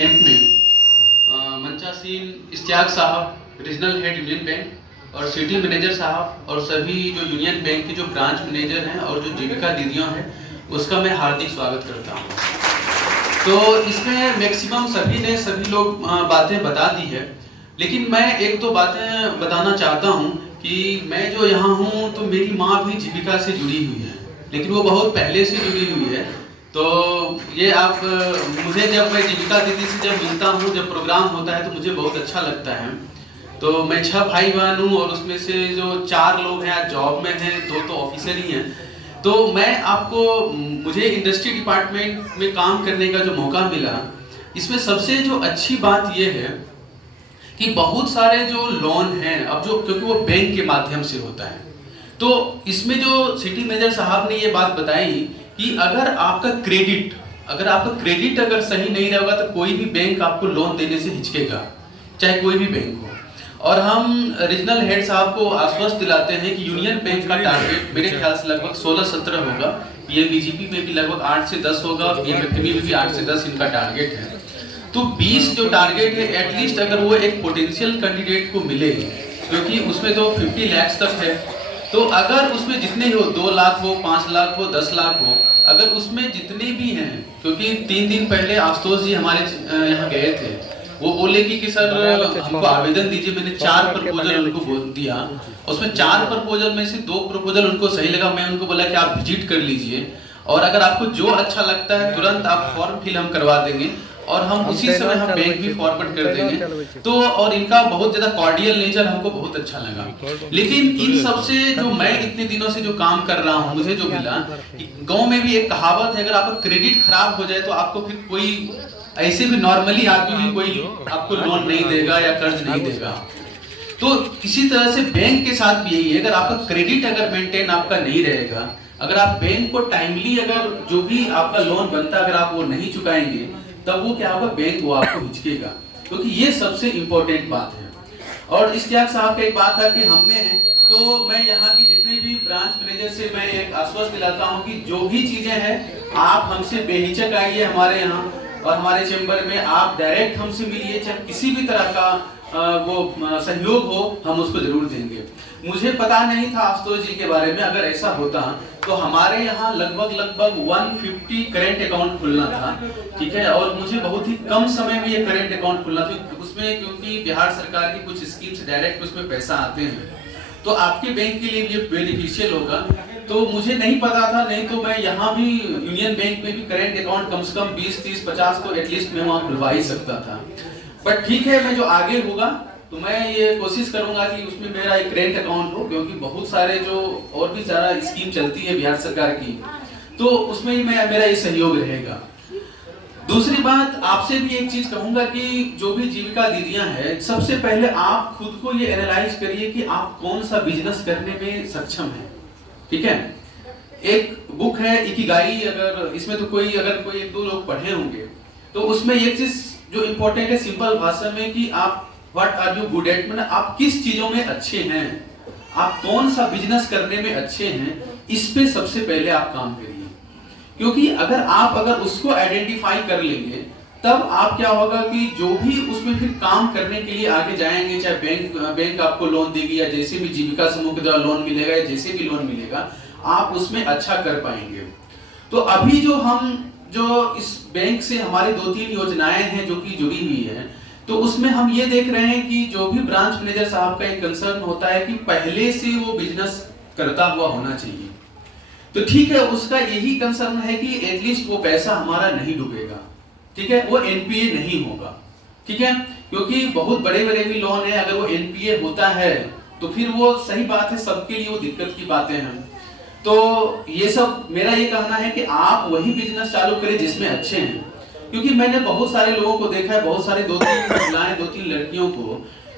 Bank में मंचासीन इश्तियाक साहब regional head union bank और सिटी मैनेजर साहब और सभी जो यूनियन बैंक के जो ब्रांच मैनेजर हैं और जो जीविका दीदियाँ हैं उसका मैं हार्दिक स्वागत करता हूँ। तो इसमें मैक्सिमम सभी ने सभी लोग बातें बता दी है, लेकिन मैं एक दो बातें बताना चाहता हूँ कि मैं जो यहाँ हूँ तो मेरी माँ भी जीविका से जुड़ी हुई है, लेकिन वो बहुत पहले से जुड़ी हुई है। तो ये आप मुझे जब मैं जीविका दीदी से जब मिलता हूँ, जब प्रोग्राम होता है तो मुझे बहुत अच्छा लगता है। तो मैं 6 भाई बहन हूँ और उसमें से जो 4 लोग हैं आज जॉब में हैं, 2 तो ऑफिसर ही हैं। तो मैं आपको मुझे इंडस्ट्री डिपार्टमेंट में काम करने का जो मौका मिला, इसमें सबसे जो अच्छी बात ये है कि बहुत सारे जो लोन हैं अब जो, क्योंकि वो बैंक के माध्यम से होता है, तो इसमें जो सिटी मैनेजर साहब ने ये बात बताई कि अगर आपका क्रेडिट अगर सही नहीं रहेगा तो कोई भी बैंक आपको लोन देने से हिचकेगा, चाहे कोई भी बैंक हो। और हम रीजनल हेड साहब को आश्वस्त दिलाते हैं कि यूनियन बैंक का टारगेट मेरे ख्याल से लगभग 16-17 होगा, पीएमबीजीपी में भी लगभग 8 से 10 होगा और पीएमएफएमई में भी 8 से 10 इनका टारगेट है। तो 20 जो टारगेट है एटलीस्ट अगर वो एक पोटेंशियल कैंडिडेट को मिले, क्योंकि उसमें तो 50 लाख तक है, तो अगर उसमें जितने हो 2 लाख हो, 5 लाख हो, 10 लाख हो, अगर उसमें जितने भी हैं, क्योंकि 3 दिन पहले आशुतोष जी हमारे यहाँ गए थे, वो बोले कि सर हमको आवेदन दीजिए। मैंने 4 प्रपोजल उनको बोल दिया, उसमें 4 प्रपोजल में से 2 प्रपोजल उनको सही लगा। मैं उनको बोला कि आप विजिट कर लीजिए और अगर आपको जो अच्छा लगता है तुरंत आप फॉर्म फिल हम करवा देंगे और हम उसी समय हम बैंक भी फॉरवर्ड कर देंगे। तो और इनका बहुत ज्यादा कॉर्डियल नेचर हमको बहुत अच्छा लगा। लेकिन इन सब से जो मैं इतने दिनों से जो काम कर रहा हूँ, मुझे जो मिला, गांव में भी एक कहावत है, अगर आपका क्रेडिट खराब हो जाए तो आपको फिर कोई ऐसे भी नॉर्मली आदमी भी कोई आपको लोन नहीं देगा या कर्ज नहीं देगा। तो इसी तरह से बैंक के साथ भी यही है, अगर आपका क्रेडिट अगर मेंटेन आपका नहीं रहेगा, अगर आप बैंक को टाइमली अगर जो भी आपका लोन बनता है अगर आप वो नहीं चुकाएंगे, तब वो क्या होगा, बैंक वो आपको हिचकेगा, क्योंकि ये सबसे इंपॉर्टेंट बात है। और इश्तियाक साहब का एक बात था कि हमने, तो मैं यहाँ की जितने भी ब्रांच मैनेजर से मैं एक आश्वस्त दिलाता हूँ कि जो भी चीजें हैं आप हमसे बेहिचक आइए हमारे यहाँ और हमारे चैम्बर में आप डायरेक्ट हमसे मिलिए, चाहे किसी भी तरह का वो सहयोग हो हम उसको जरूर देंगे। मुझे पता नहीं था आशुतोष जी के बारे में, अगर ऐसा होता तो हमारे यहाँ लगभग 150 करेंट अकाउंट खुलना था, ठीक है, और मुझे बहुत ही कम समय में ये करेंट अकाउंट खुलना था उसमें, क्योंकि बिहार सरकार की कुछ स्कीम से डायरेक्ट उसमें पैसा आते हैं, तो आपके बैंक के लिए ये बेनिफिशियल होगा। तो मुझे नहीं पता था, नहीं तो मैं यहाँ भी यूनियन बैंक में भी करेंट अकाउंट कम से कम 20, 30, 50 तो एटलीस्ट मैं वहाँ खुलवा ही सकता था। बट ठीक है, मैं जो आगे होगा तो मैं ये कोशिश करूंगा कि उसमें मेरा एक करेंट अकाउंट हो, क्योंकि बहुत सारे जो और भी सारा स्कीम चलती है बिहार सरकार की, तो उसमें ही मेरा ये सहयोग रहेगा। दूसरी बात आपसे भी एक चीज कहूंगा कि जो भी जीविका दीदियां हैं, सबसे पहले आप खुद को ये एनालाइज करिए कि आप कौन सा बिजनेस करने में सक्षम हैं, ठीक है। एक बुक है इकिगाई, अगर इसमें तो कोई अगर कोई 1-2 लोग पढ़े होंगे तो उसमें एक चीज जो इंपॉर्टेंट है सिंपल भाषा में कि आप what are you good at, मतलब आप किस चीजों में अच्छे हैं, आप कौन सा बिजनेस करने में अच्छे हैं, इस पे सबसे पहले आप काम करिए। क्योंकि अगर उसको आइडेंटिफाई कर लेंगे, तब आप क्या होगा कि जो भी उसमें फिर काम करने के लिए आगे जाएंगे, चाहे बैंक आपको लोन देगी या जैसे भी जीविका समूह के द्वारा लोन मिलेगा या जैसे भी लोन मिलेगा, आप उसमें अच्छा कर पाएंगे। तो अभी जो इस बैंक से हमारी 2-3 योजनाएं हैं जो कि जुड़ी हुई है, तो उसमें हम ये देख रहे हैं कि जो भी ब्रांच मैनेजर साहब का एक कंसर्न होता है कि पहले से वो बिजनेस करता हुआ होना चाहिए। तो ठीक है, उसका यही कंसर्न है कि एटलीस्ट वो पैसा हमारा नहीं डूबेगा, ठीक है, वो एनपीए नहीं होगा, ठीक है, क्योंकि बहुत बड़े बड़े भी लोन है, अगर वो एनपीए होता है तो फिर वो सही बात है सबके लिए वो दिक्कत की बातें हैं। तो ये सब मेरा ये कहना है कि आप वही बिजनेस चालू करें जिसमें अच्छे हैं, क्योंकि मैंने बहुत सारे लोगों को देखा है, बहुत सारे 2-3 महिलाएं, 2-3 लड़कियों को,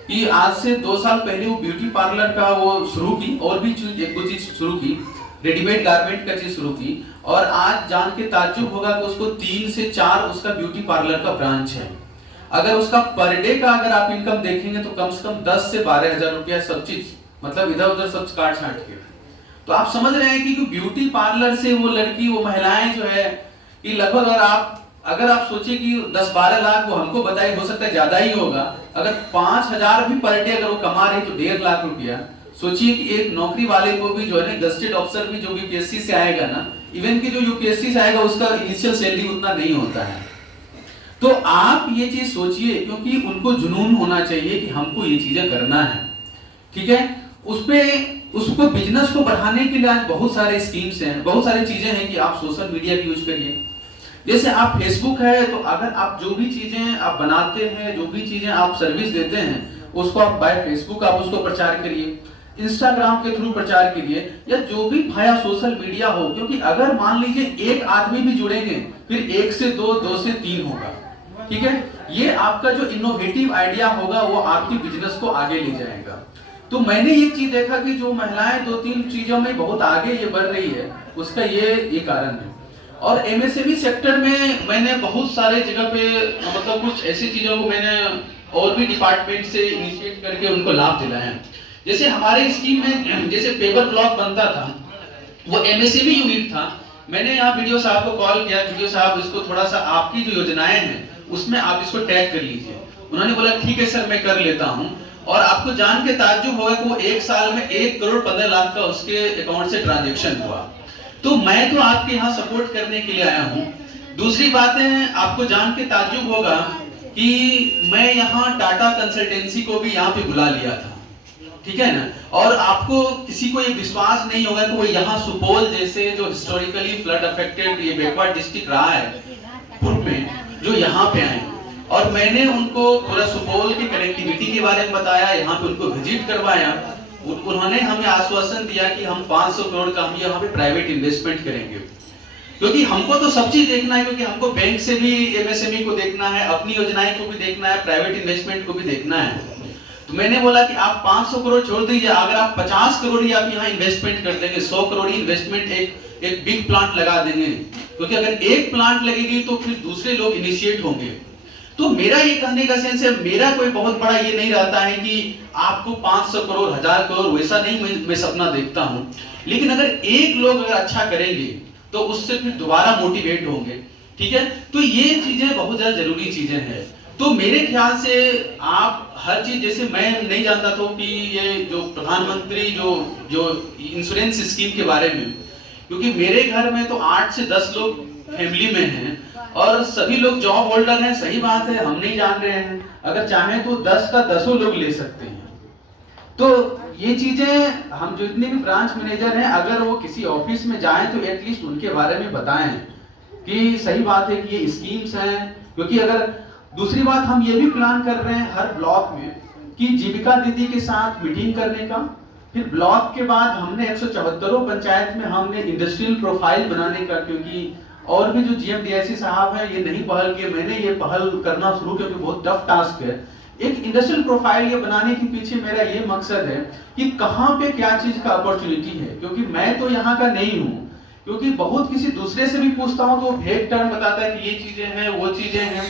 कि आज से 2 साल पहले वो ब्यूटी पार्लर का वो शुरू की और भी 1-2 चीज शुरू की, रेडीमेड गारमेंट का चीज शुरू की, और आज जान के ताज्जुब होगा कि उसको 3 से 4 उसका ब्यूटी पार्लर का ब्रांच है। अगर उसका पर डे का अगर आप इनकम देखेंगे तो कम से कम 10 से 12 हजार रुपया सब चीज, मतलब इधर उधर सब काट छाट के। तो आप समझ रहे हैं कि ब्यूटी पार्लर से वो लड़की, वो महिलाएं जो है कि लगभग अगर आप अगर आप सोचिए कि 10-12 लाख वो हमको बताए, हो सकता है ज्यादा ही होगा, अगर 5,000 भी पर डे अगर वो कमा रहे तो 1.5 लाख रुपया। सोचिए कि एक नौकरी वाले को भी जो है ना, गजेटेड ऑफिसर भी जो यूपीएससी से आएगा ना, इवन कि जो यूपीएससी से आएगा उसका इनिशियल सैलरी उतना नहीं होता है। तो आप ये चीज सोचिए, क्योंकि उनको जुनून होना चाहिए कि हमको ये चीजें करना है, ठीक है। उसको बिजनेस को बढ़ाने के लिए आज बहुत सारे स्कीम्स हैं, बहुत सारी चीजें हैं कि आप सोशल मीडिया का यूज करिए। जैसे आप फेसबुक है, तो अगर आप जो भी चीजें आप बनाते हैं, जो भी चीजें आप सर्विस देते हैं, उसको आप बाय फेसबुक आप उसको प्रचार करिए, इंस्टाग्राम के थ्रू प्रचार करिए, या जो भी भाया सोशल मीडिया हो। क्योंकि अगर मान लीजिए एक आदमी भी जुड़ेंगे, फिर 1 से 2, 2 से 3 होगा, ठीक है। ये आपका जो इनोवेटिव आइडिया होगा वो आपकी बिजनेस को आगे ले जाएगा। तो मैंने ये चीज देखा कि जो महिलाएं 2-3 चीजों में बहुत आगे ये बढ़ रही है, उसका ये कारण है। और एमएसएमई सेक्टर में मैंने बहुत सारे जगह पे मतलब कुछ ऐसी चीजों को मैंने और भी डिपार्टमेंट से इनिशिएट करके उनको लाभ दिलाया है। जैसे हमारे स्कीम में जैसे पेपर ब्लॉक बनता था, वो एमएसएमई यूनिट था। मैंने यहाँ वीडियो साहब को कॉल किया, वीडियो साहब इसको थोड़ा सा आपकी जो योजनाएं हैं उसमें आप इसको टैग कर लीजिए। उन्होंने बोला ठीक है सर मैं कर लेता हूँ। और आपको जान के ताज्जुब होगा कि वो 1 साल में 1 करोड़ 15 लाख का उसके अकाउंट से ट्रांजेक्शन हुआ। तो मैं तो आपके यहाँ सपोर्ट करने के लिए आया हूँ। दूसरी बात है, आपको जान के ताज्जुब होगा कि मैं यहाँ टाटा कंसल्टेंसी को भी यहाँ पे बुला लिया था, ठीक है ना। और आपको किसी को ये विश्वास नहीं होगा कि वो यहाँ सुपौल जैसे जो हिस्टोरिकली फ्लड अफेक्टेड ये बैकवर्ड डिस्ट्रिक्ट रहा है पूर्व में, जो यहाँ पे आए। और मैंने उनको पूरा सुपौल की कनेक्टिविटी के बारे में बताया, यहाँ पे उनको विजिट करवाया। उन्होंने हमें आश्वासन दिया कि हम 500 करोड़ का हम यहाँ पे प्राइवेट इन्वेस्टमेंट करेंगे। क्योंकि हमको तो सब चीज देखना है, क्योंकि हमको बैंक से भी एमएसएमई को देखना है, अपनी योजनाएं को भी देखना है, प्राइवेट इन्वेस्टमेंट को भी देखना है। तो मैंने बोला कि आप 500 करोड़ छोड़ दीजिए, अगर आप 50 करोड़ ही आप यहाँ इन्वेस्टमेंट कर देंगे, 100 करोड़ ही इन्वेस्टमेंट एक बिग प्लांट लगा देंगे। क्योंकि अगर एक प्लांट लगेगी तो फिर दूसरे लोग इनिशिएट होंगे। तो मेरा ये कहने का सेंस है, मेरा कोई बहुत बड़ा ये नहीं रहता है कि आपको 500 करोड़ 1000 करोड़, वैसा नहीं मैं सपना देखता हूं। लेकिन अगर एक लोग अगर अच्छा करेंगे तो उससे फिर दोबारा मोटिवेट होंगे, ठीक है। तो ये चीजें बहुत ज्यादा जरूरी चीजें हैं। तो मेरे ख्याल से आप हर चीज, जैसे मैं नहीं जानता था कि ये जो प्रधानमंत्री जो इंश्योरेंस स्कीम के बारे में, क्योंकि मेरे घर में तो 8 से 10 लोग फैमिली में हैं और सभी लोग जॉब होल्डर हैं। सही बात है, हम नहीं जान रहे हैं, अगर चाहें तो 10 का 10 लोग ले सकते हैं। तो ये चीजें हम जो इतने भी ब्रांच मैनेजर हैं, अगर वो किसी ऑफिस में जाएं तो एटलीस्ट उनके बारे में बताएं कि सही बात है कि ये स्कीम्स हैं। क्योंकि अगर दूसरी बात, हम ये भी प्लान कर रहे हैं हर ब्लॉक में कि जीविका दीदी के साथ मीटिंग करने का। फिर ब्लॉक के बाद हमने 174 पंचायत में हमने इंडस्ट्रियल प्रोफाइल बनाने का, क्योंकि और भी जो जीएमडीआईसी साहब हैं ये नहीं पहल किए, मैंने ये पहल करना शुरू किया, क्योंकि बहुत टफ टास्क है। एक इंडस्ट्रियल प्रोफाइल ये बनाने के पीछे मेरा ये मकसद है कि कहाँ पे क्या चीज का अपॉर्चुनिटी है। क्योंकि मैं तो यहाँ का नहीं हूँ, क्योंकि बहुत किसी दूसरे से भी पूछता हूँ तो वो भेग टर्म बताता है कि ये चीजें हैं वो चीजें हैं।